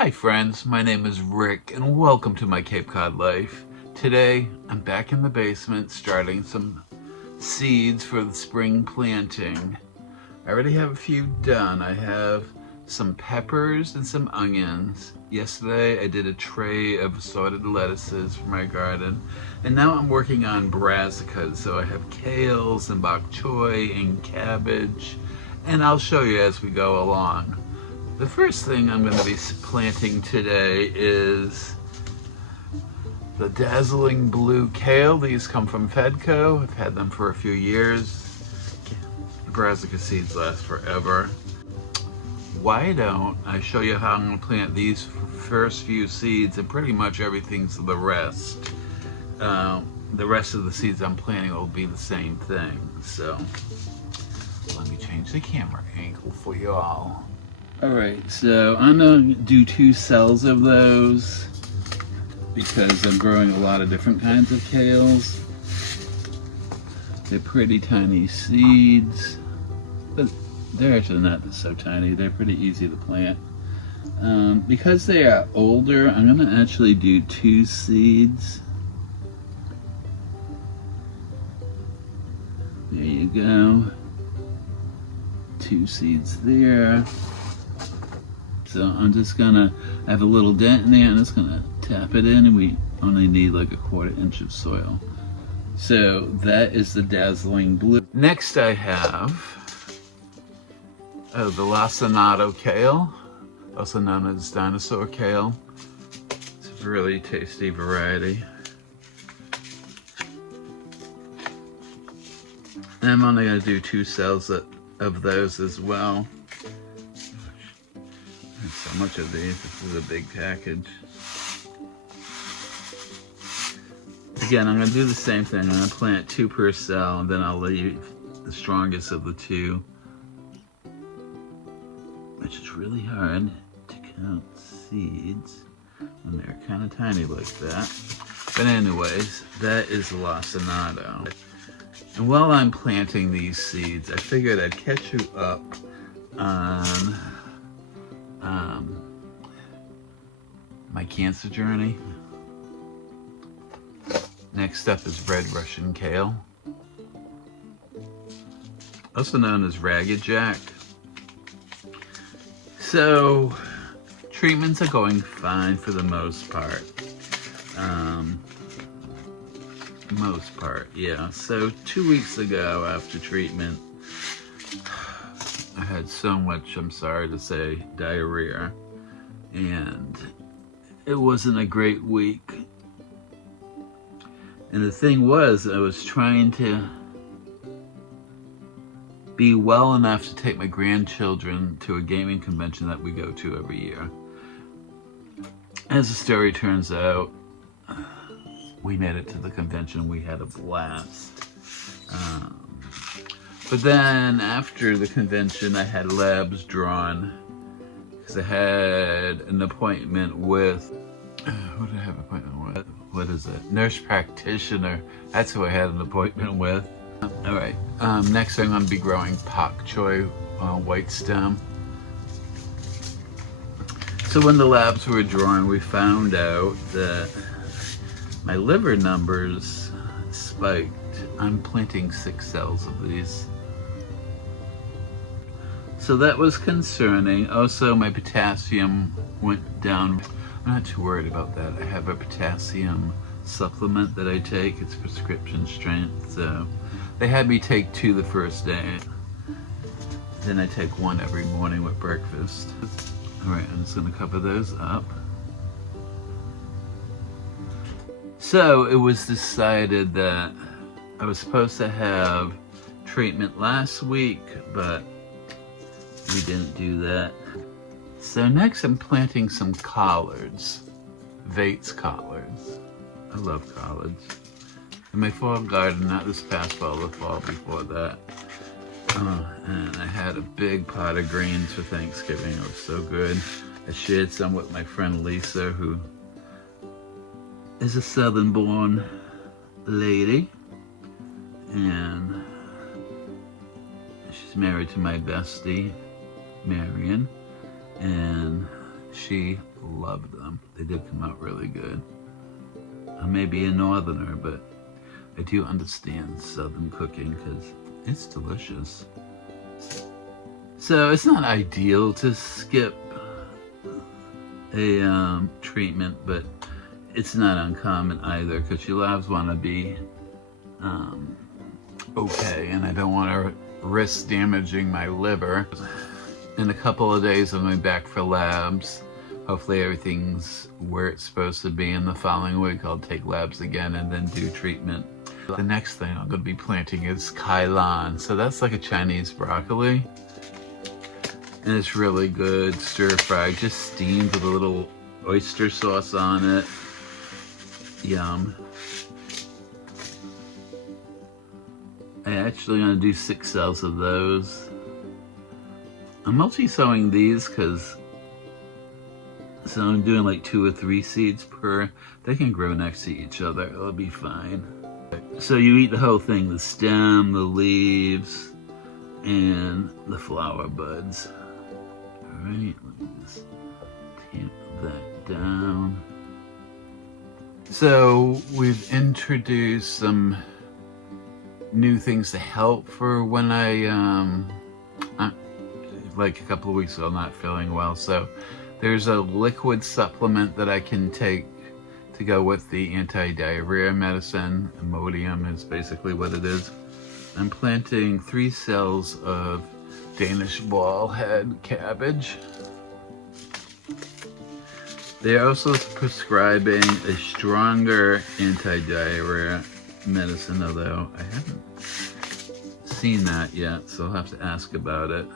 Hi friends, my name is Rick and welcome to my Cape Cod life. Today I'm back in the basement starting some seeds for the spring planting. I already have a few done. I have some peppers and some onions. Yesterday I did a tray of assorted lettuces for my garden, and now I'm working on brassicas. So I have kales and bok choy and cabbage, and I'll show you as we go along. The first thing I'm going to be planting today is the dazzling blue kale. These come from Fedco. I've had them for a few years. Brassica seeds last forever. Why don't I show you how I'm going to plant these first few seeds, and pretty much everything's the rest. The rest of the seeds I'm planting will be the same thing. So let me change the camera angle for you all. Alright, so I'm going to do 2 cells of those because I'm growing a lot of different kinds of kales. They're pretty tiny seeds, but they're actually not so tiny. They're pretty easy to plant. Because they are older, I'm going to actually do 2 seeds. There you go. 2 seeds there. So I'm just gonna, I have a little dent in there, I'm just gonna tap it in, and we only need like a 1/4 inch of soil. So that is the dazzling blue. Next I have the lacinato kale, also known as dinosaur kale. It's a really tasty variety. And I'm only gonna do 2 cells of those as well. There's so much of these. This is a big package. Again, I'm going to do the same thing. I'm going to plant 2 per cell, and then I'll leave the strongest of the 2, which is really hard to count seeds when they're kind of tiny like that. But anyways, that is lacinato. And while I'm planting these seeds, I figured I'd catch you up on my cancer journey. Next up is red Russian kale, also known as ragged jack. So treatments are going fine for the most part. Yeah. So 2 weeks ago after treatment, I had so much, I'm sorry to say, diarrhea, and it wasn't a great week. And the thing was, I was trying to be well enough to take my grandchildren to a gaming convention that we go to every year. As the story turns out, we made it to the convention. We had a blast. But then after the convention, I had labs drawn because I had an appointment with, who did I have an appointment with? What is it? Nurse practitioner. That's who I had an appointment with. All right. Next I'm going to be growing bok choy white stem. So when the labs were drawn, we found out that my liver numbers spiked. I'm planting 6 cells of these. So that was concerning. Also, my potassium went down. I'm not too worried about that. I have a potassium supplement that I take. It's prescription strength. So they had me take 2 the first day. Then I take 1 every morning with breakfast. All right, I'm just gonna cover those up. So it was decided that I was supposed to have treatment last week, but we didn't do that. So next I'm planting some collards, Vates collards. I love collards. In my fall garden, not this past fall, the fall before that. And I had a big pot of greens for Thanksgiving. It was so good. I shared some with my friend Lisa, who is a southern-born lady, and she's married to my bestie, Marion, and She loved them. They did come out really good. I may be a northerner, but I do understand southern cooking because it's delicious. So it's not ideal to skip a treatment, but it's not uncommon either because your labs want to be okay, and I don't want to risk damaging my liver. In a couple of days I'm going back for labs. Hopefully everything's where it's supposed to be. In the following week I'll take labs again and then do treatment. The next thing I'm going to be planting is kailan. So that's like a Chinese broccoli. And it's really good, stir fried, just steamed with a little oyster sauce on it. Yum. I actually going to do 6 cells of those. I'm multi-sowing these because so I'm doing like 2 or 3 seeds per. They can grow next to each other. It'll be fine. So you eat the whole thing, the stem, the leaves, and the flower buds. Alright, let me just tamp that down. So we've introduced some new things to help for when I'm like a couple of weeks ago not feeling well. So there's a liquid supplement that I can take to go with the anti-diarrhea medicine. Imodium is basically what it is. I'm planting 3 cells of Danish ball head cabbage. They're also prescribing a stronger anti-diarrhea medicine, although I haven't seen that yet, so I'll have to ask about it.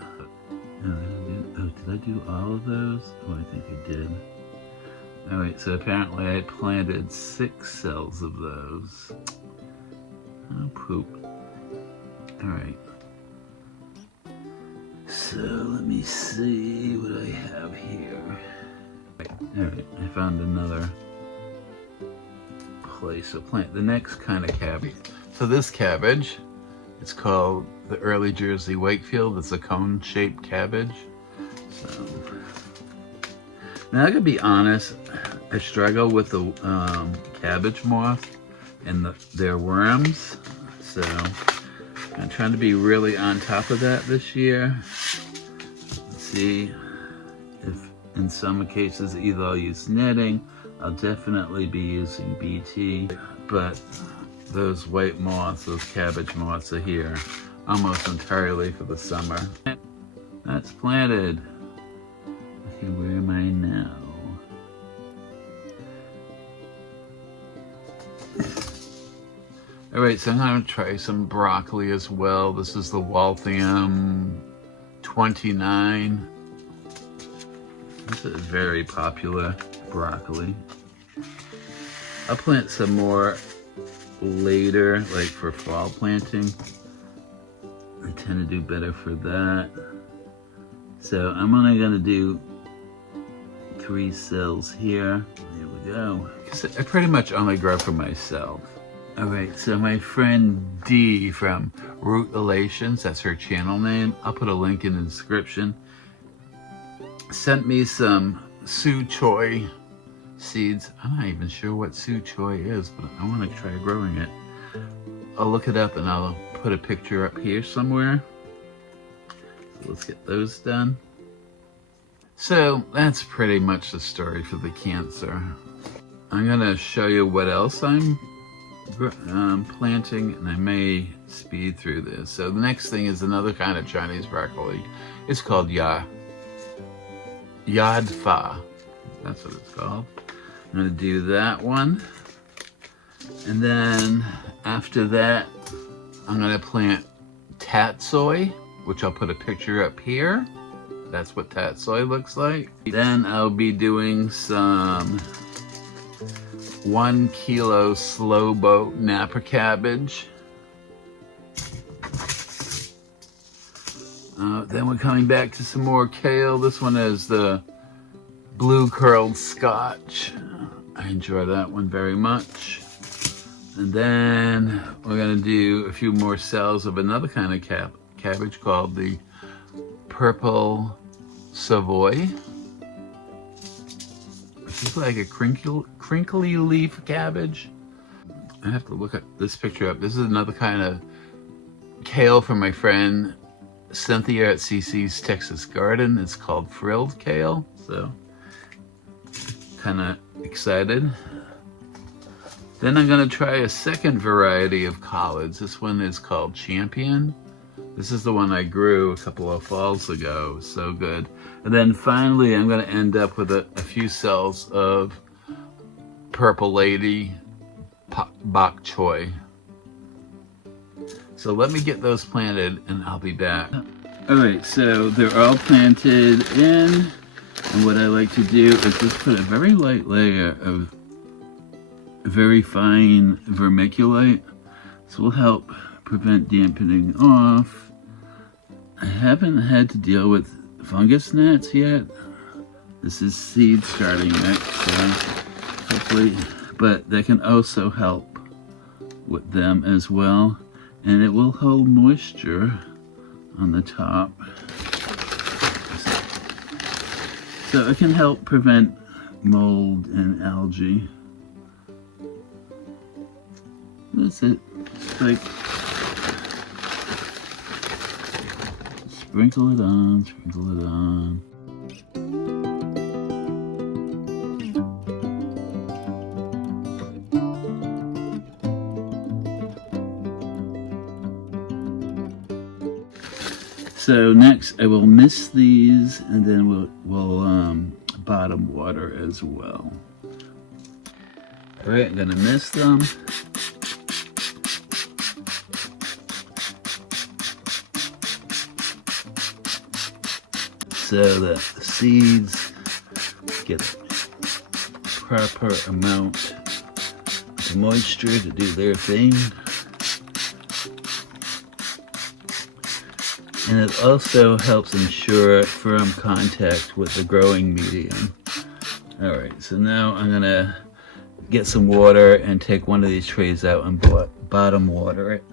Oh, did I do all of those? Oh, I think I did. Alright, so apparently I planted 6 cells of those. Oh, poop. Alright. So, let me see what I have here. Alright, I found another place to plant the next kind of cabbage. So this cabbage, it's called the Early Jersey Wakefield. It's a cone-shaped cabbage. So, now I gotta be honest, I struggle with the cabbage moth and their worms. So I'm trying to be really on top of that this year. Let's see if in some cases either I'll use netting, I'll definitely be using BT, but those white moths, those cabbage moths are here almost entirely for the summer. That's planted. Okay, where am I now? Alright, so I'm going to try some broccoli as well. This is the Waltham 29. This is very popular broccoli. I'll plant some more later, like for fall planting. I tend to do better for that. So I'm only going to do 3 cells here. There we go. Because I pretty much only grow for myself. Alright, so my friend Dee from Root Relations, that's her channel name, I'll put a link in the description, sent me some su choy seeds. I'm not even sure what su choy is, but I want to try growing it. I'll look it up and I'll put a picture up here somewhere. So let's get those done. So that's pretty much the story for the cancer. I'm going to show you what else I'm planting, and I may speed through this. So the next thing is another kind of Chinese broccoli. It's called Yad Fa. That's what it's called. I'm going to do that one. And then after that, I'm going to plant tatsoi, which I'll put a picture up here. That's what tatsoi looks like. Then I'll be doing some 1 kilo slow boat Napa cabbage. Then we're coming back to some more kale. This one is the blue curled Scotch. I enjoy that one very much. And then we're going to do a few more cells of another kind of cabbage called the purple Savoy. Looks like a crinkly leaf cabbage. I have to look at this picture up. This is another kind of kale from my friend Cynthia at CC's Texas Garden. It's called frilled kale, so kind of excited. Then I'm gonna try a second variety of collards. This one is called Champion. This is the one I grew a couple of falls ago. So good. And then finally, I'm gonna end up with a few cells of Purple Lady bok choy. So let me get those planted and I'll be back. All right, so they're all planted in. And what I like to do is just put a very light layer of very fine vermiculite. This will help prevent dampening off. I haven't had to deal with fungus gnats yet. This is seed starting next, so hopefully, but that can also help with them as well. And it will hold moisture on the top. So it can help prevent mold and algae. That's it. Just like sprinkle it on, sprinkle it on. So next I will mist these and then we'll bottom water as well. All right, I'm gonna mist them. So that the seeds get a proper amount of moisture to do their thing. And it also helps ensure firm contact with the growing medium. All right, so now I'm gonna get some water and take one of these trays out and bottom water it.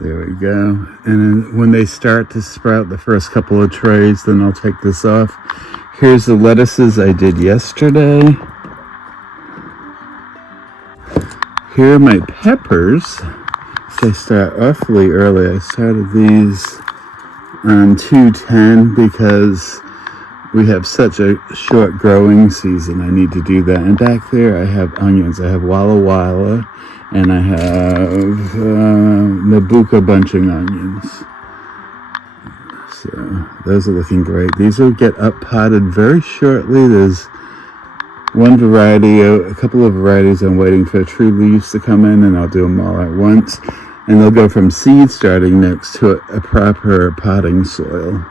There we go. And then when they start to sprout the first couple of trays, then I'll take this off. Here's the lettuces I did yesterday. Here are my peppers. They start awfully early. I started these on 210 because we have such a short growing season. I need to do that. And back there I have onions. I have Walla Walla and I have Mabuka bunching onions. So those are looking great. These will get up potted very shortly. There's one variety, a couple of varieties I'm waiting for true leaves to come in, and I'll do them all at once. And they'll go from seed starting next to a proper potting soil.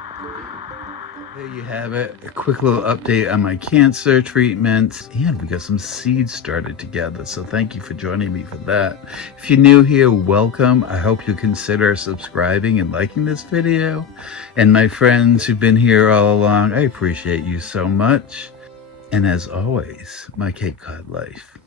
There you have it, a quick little update on my cancer treatment. And we got some seeds started together, so thank you for joining me for that. If you're new here, welcome. I hope you consider subscribing and liking this video. And my friends who've been here all along, I appreciate you so much. And as always, my Cape Cod life.